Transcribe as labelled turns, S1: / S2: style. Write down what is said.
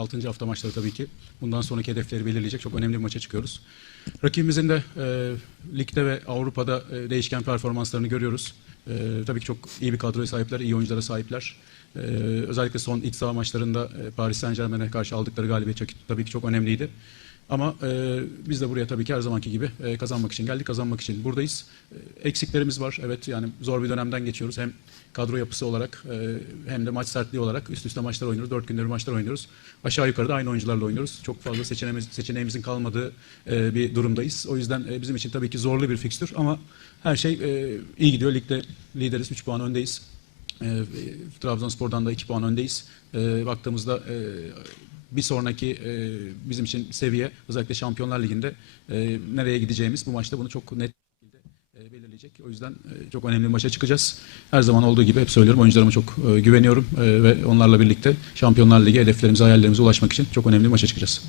S1: 6. hafta maçları tabii ki bundan sonraki hedefleri belirleyecek çok önemli bir maça çıkıyoruz. Rakibimizin de e, ligde ve Avrupa'da e, değişken performanslarını görüyoruz. E, tabii ki çok iyi bir kadroya sahipler, iyi oyunculara sahipler. E, özellikle son iç saha maçlarında e, Paris Saint Germain'e karşı aldıkları galibiyet tabii ki çok önemliydi. Ama e, biz de buraya tabii ki her zamanki gibi e, kazanmak için geldik, kazanmak için buradayız. E, eksiklerimiz var, evet yani zor bir dönemden geçiyoruz. Hem kadro yapısı olarak e, hem de maç sertliği olarak üst üste maçlar oynuyoruz, dört günde bir maçlar oynuyoruz. Aşağı yukarı da aynı oyuncularla oynuyoruz. Çok fazla seçeneğimiz, seçeneğimizin kalmadığı e, bir durumdayız. O yüzden e, bizim için tabii ki zorlu bir fikstür ama her şey e, iyi gidiyor. Ligde lideriz, 3 puan öndeyiz. E, Trabzonspor'dan da 2 puan öndeyiz. E, baktığımızda e, bir sonraki e, bizim için seviye özellikle Şampiyonlar Ligi'nde e, nereye gideceğimiz bu maçta bunu çok net e, belirleyecek. O yüzden e, çok önemli bir maça çıkacağız. Her zaman olduğu gibi hep söylüyorum oyuncularıma çok e, güveniyorum e, ve onlarla birlikte Şampiyonlar Ligi hedeflerimize, hayallerimize ulaşmak için çok önemli bir maça çıkacağız.